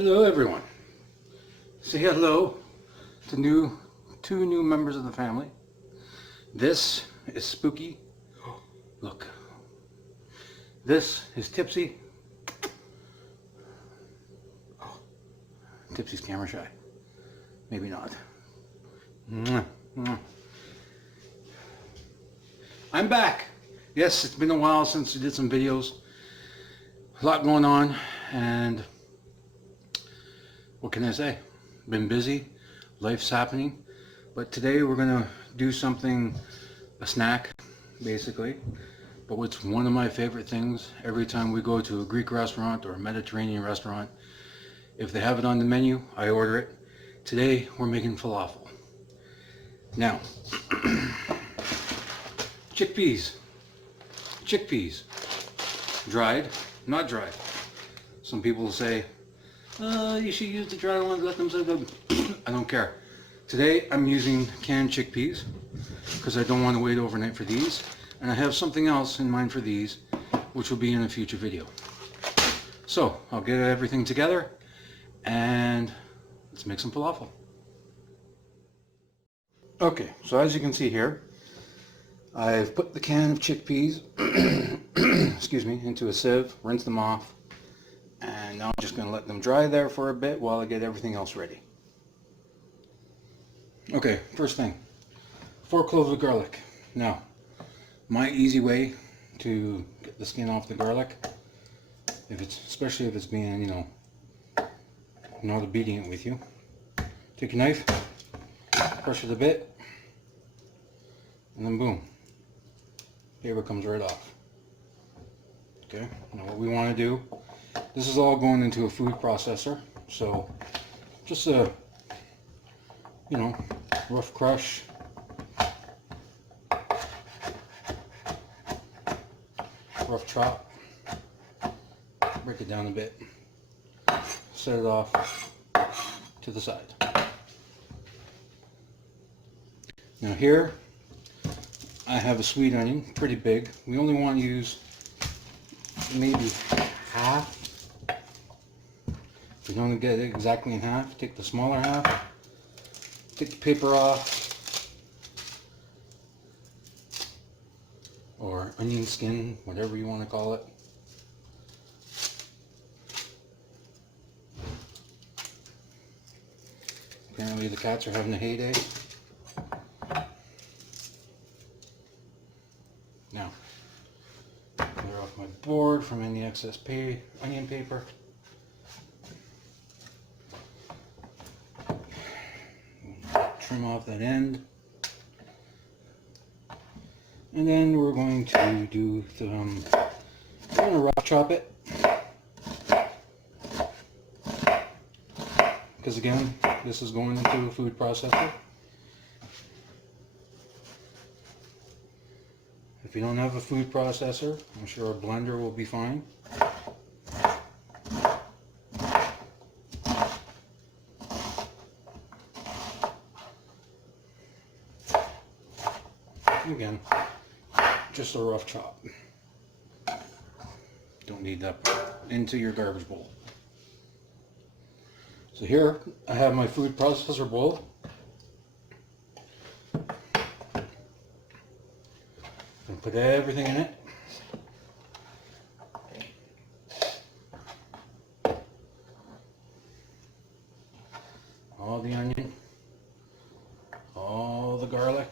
Hello everyone. Say hello to two new members of the family. This is Spooky. Look. This is Tipsy. Tipsy's camera shy. Maybe not. I'm back. Yes, it's been a while since I did some videos. A lot going on, and what can I say? Been busy, life's happening, but today we're gonna do something, a snack basically, but what's one of my favorite things every time we go to a Greek restaurant or a Mediterranean restaurant. If they have it on the menu, I order it. Today we're making falafel. Now, chickpeas, dried, not dried. Some people will say, you should use the dried ones, let them sit. I don't care. Today I'm using canned chickpeas because I don't want to wait overnight for these, and I have something else in mind for these, which will be in a future video. So I'll get everything together and let's make some falafel. Okay, so as you can see here, I've put the can of chickpeas excuse me, into a sieve, rinse them off, and now I'm just going to let them dry there for a bit while I get everything else ready. Okay, first thing, 4 cloves of garlic. Now, my easy way to get the skin off the garlic, especially if it's being, not obedient with you, take a knife, crush it a bit, and then boom, paper comes right off. Okay, now what we want to do, this is all going into a food processor, so just a, rough crush. Rough chop. Break it down a bit. Set it off to the side. Now here, I have a sweet onion, pretty big. We only want to use maybe half. If you don't get it exactly in half, take the smaller half. Take the paper off, or onion skin, whatever you want to call it. Apparently the cats are having a heyday. Now, clear off my board from any excess onion paper. Trim off that end, and then we're going to do we're going to rough chop it, because again, this is going into a food processor. If you don't have a food processor, I'm sure a blender will be fine. Again, just a rough chop. Don't need that into your garbage bowl. So here I have my food processor bowl. And put everything in it. All the onion, all the garlic.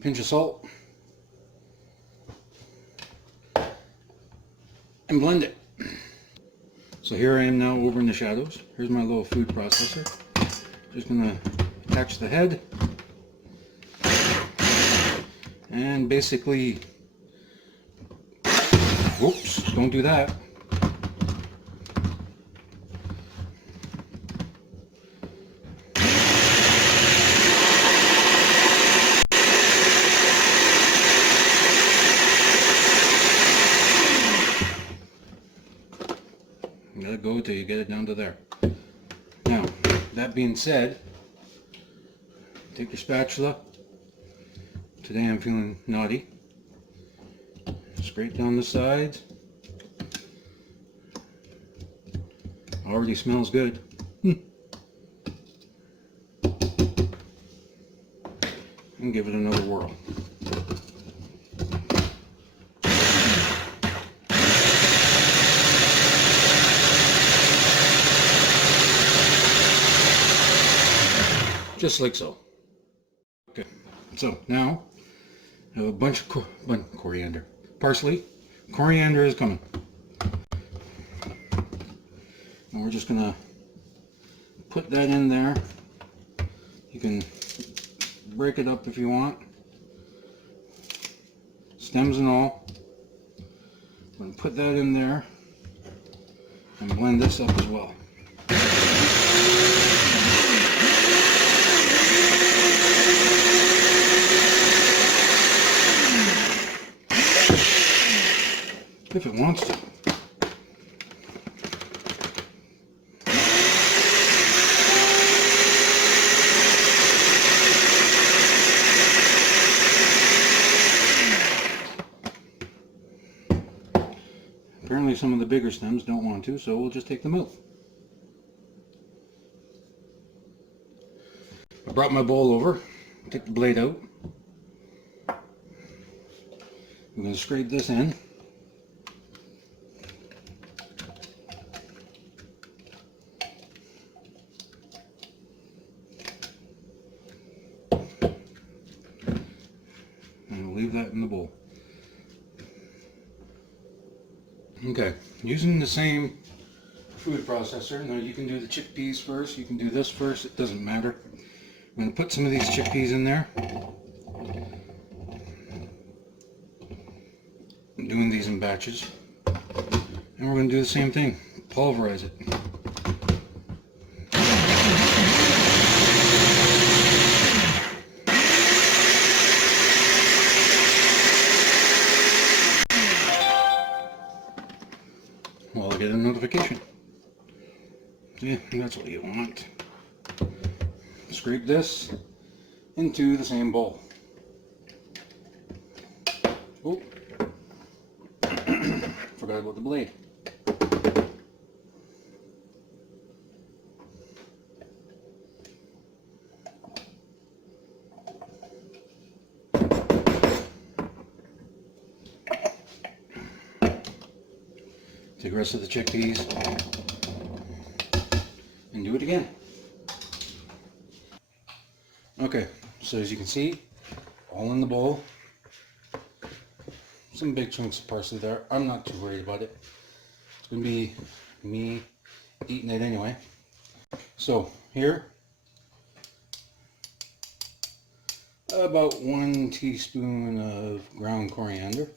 Pinch of salt, and blend it. So here I am now over in the shadows. Here's my little food processor. Just gonna attach the head and basically, whoops, don't do that. You gotta go till you get it down to there. Now, that being said, take your spatula. Today I'm feeling naughty. Scrape down the sides. Already smells good. And give it another whirl. Just like so. Okay, so now I have a bunch of coriander. Parsley. Coriander is coming. And we're just gonna put that in there. You can break it up if you want. Stems and all. I'm gonna put that in there and blend this up as well. If it wants to. Apparently some of the bigger stems don't want to, so we'll just take them out. I brought my bowl over, take the blade out. I'm going to scrape this in. And we'll leave that in the bowl. Okay, using the same food processor. Now you can do the chickpeas first, you can do this first, it doesn't matter. I'm going to put some of these chickpeas in there. I'm doing these in batches. And we're going to do the same thing, pulverize it. Well, I get a notification. Yeah, that's what you want. Scrape this into the same bowl. Oh, forgot about the blade. Take the rest of the chickpeas and do it again. Okay, so as you can see, all in the bowl. Some big chunks of parsley there. I'm not too worried about it. It's going to be me eating it anyway. So here, about 1 teaspoon of ground coriander.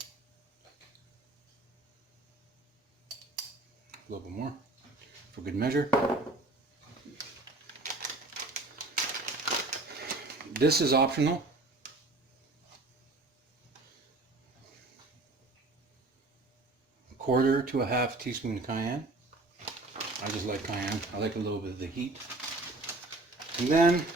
A little bit more for good measure. This is optional. Quarter to a half teaspoon of cayenne. I just like cayenne. I like a little bit of the heat. And then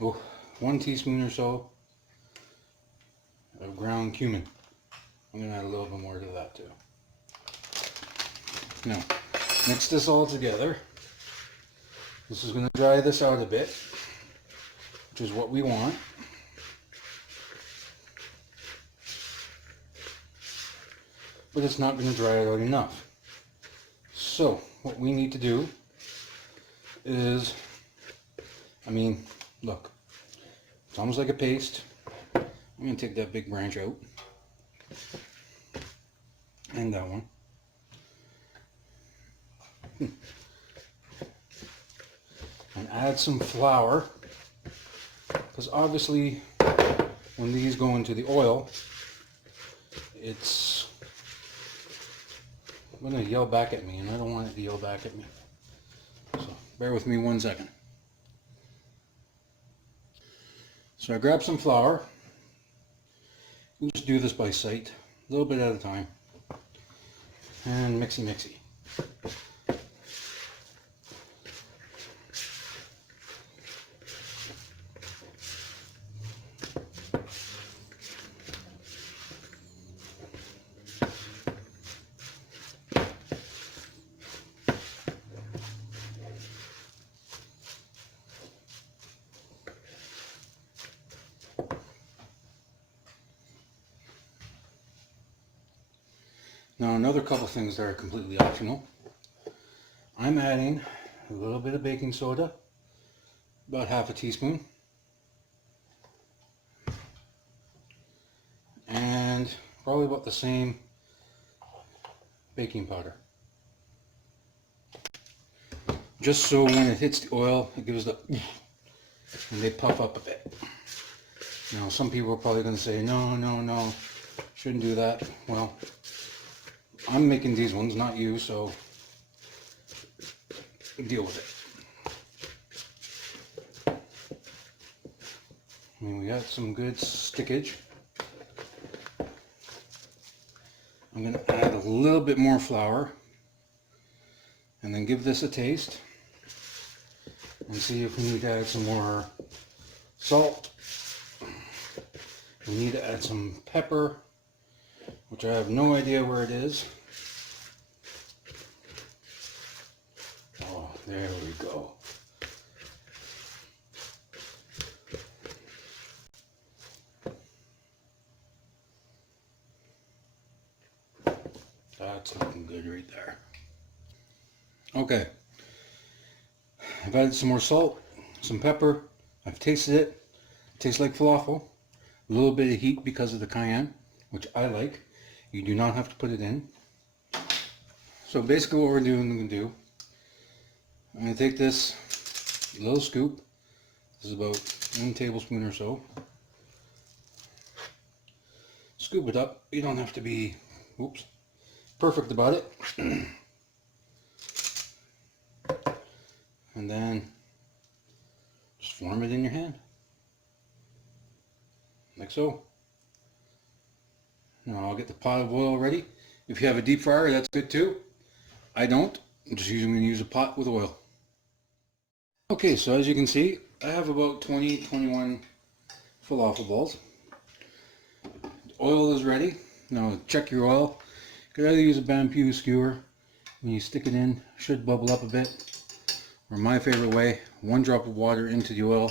oh, 1 teaspoon or so of ground cumin. I'm going to add a little bit more to that too. Now, mix this all together. This is going to dry this out a bit, which is what we want. But it's not going to dry it out enough. So, what we need to do is, look, it's almost like a paste. I'm going to take that big branch out. And that one. And add some flour. Because obviously, when these go into the oil, it's going to yell back at me, and I don't want it to yell back at me. So, bear with me 1 second. So I grabbed some flour, You just do this by sight, a little bit at a time, and mixy mixy. Now another couple things that are completely optional. I'm adding a little bit of baking soda, about half a teaspoon, and probably about the same baking powder. Just so when it hits the oil, it gives the and they puff up a bit. Now some people are probably going to say, no, shouldn't do that. Well, I'm making these ones, not you, so deal with it. I mean, we got some good stickage. I'm going to add a little bit more flour and then give this a taste and see if we need to add some more salt. We need to add some pepper, which I have no idea where it is. Oh, there we go. That's looking good right there. Okay. I've added some more salt, some pepper. I've tasted it. It tastes like falafel. A little bit of heat because of the cayenne, which I like. You do not have to put it in. So basically what we're going to do, I'm going to take this little scoop. This is about 1 tablespoon or so. Scoop it up. You don't have to be, perfect about it. And then just form it in your hand. Like so. Now I'll get the pot of oil ready. If you have a deep fryer, that's good too. I don't. I'm just going to use a pot with oil. Okay, so as you can see, I have about 21 falafel balls. The oil is ready. Now check your oil. You could either use a bamboo skewer. When you stick it in, it should bubble up a bit. Or my favorite way, 1 drop of water into the oil.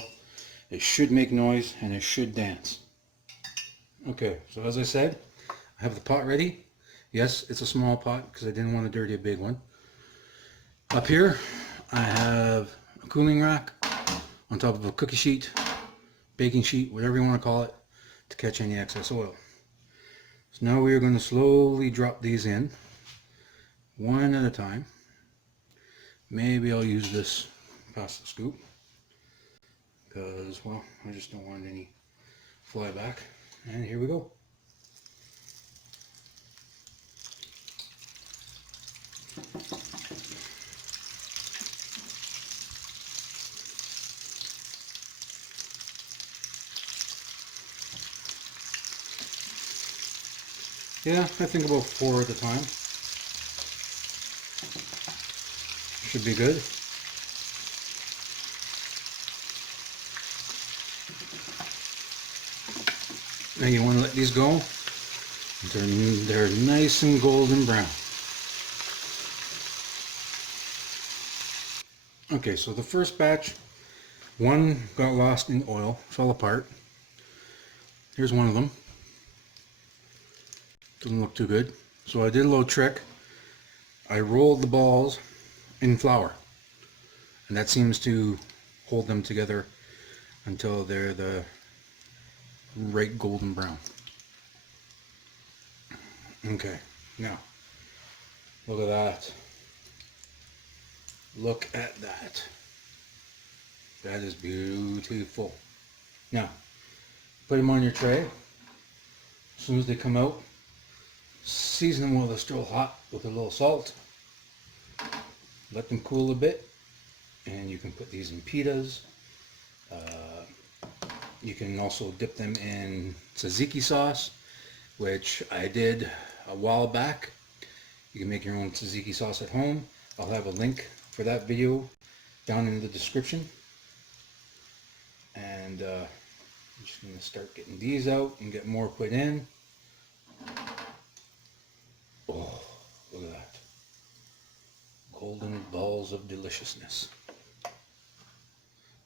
It should make noise and it should dance. Okay, so as I said, I have the pot ready. Yes, it's a small pot because I didn't want to dirty a big one. Up here, I have a cooling rack on top of a cookie sheet, baking sheet, whatever you want to call it, to catch any excess oil. So now we are going to slowly drop these in, one at a time. Maybe I'll use this pasta scoop because, well, I just don't want any flyback. And here we go. Yeah, I think about 4 at a time. Should be good. Now you want to let these go until they're nice and golden brown. Okay, so the first batch, one got lost in oil, fell apart. Here's one of them. Doesn't look too good. So I did a little trick. I rolled the balls in flour, and that seems to hold them together until they're the right golden brown. Okay, now look at that. Look at that. That is beautiful. Now put them on your tray. As soon as they come out, season them while they're still hot with a little salt. Let them cool a bit, and you can put these in pitas. You can also dip them in tzatziki sauce. which I did a while back. You can make your own tzatziki sauce at home. I'll have a link for that video down in the description. And I'm just going to start getting these out and get more put in. Oh, look at that. Golden balls of deliciousness.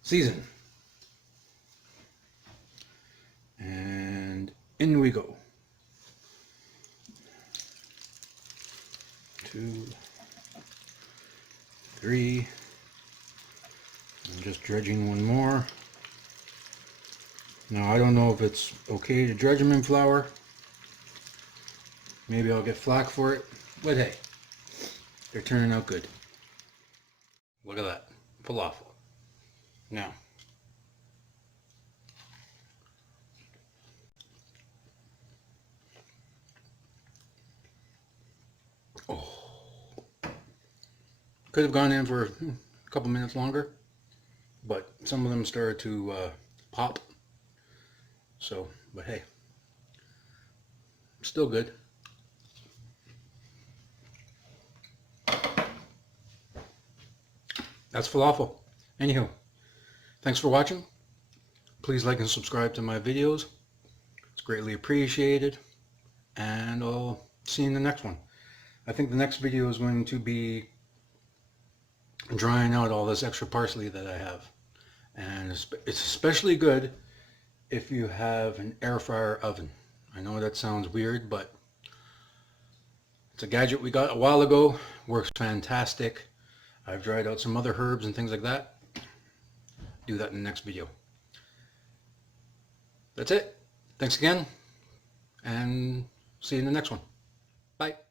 Season. And in we go. 2, 3. I'm just dredging one more. Now I don't know if it's okay to dredge them in flour. Maybe I'll get flack for it, but hey, they're turning out good. Look at that, falafel. Now, oh, could have gone in for a couple minutes longer, but some of them started to pop. So, but hey, still good. That's falafel. Anywho, thanks for watching. Please like and subscribe to my videos. It's greatly appreciated. And I'll see you in the next one. I think the next video is going to be drying out all this extra parsley that I have. And it's especially good if you have an air fryer oven. I know that sounds weird, but it's a gadget we got a while ago. Works fantastic. I've dried out some other herbs and things like that. Do that in the next video. That's it. Thanks again, and see you in the next one. Bye.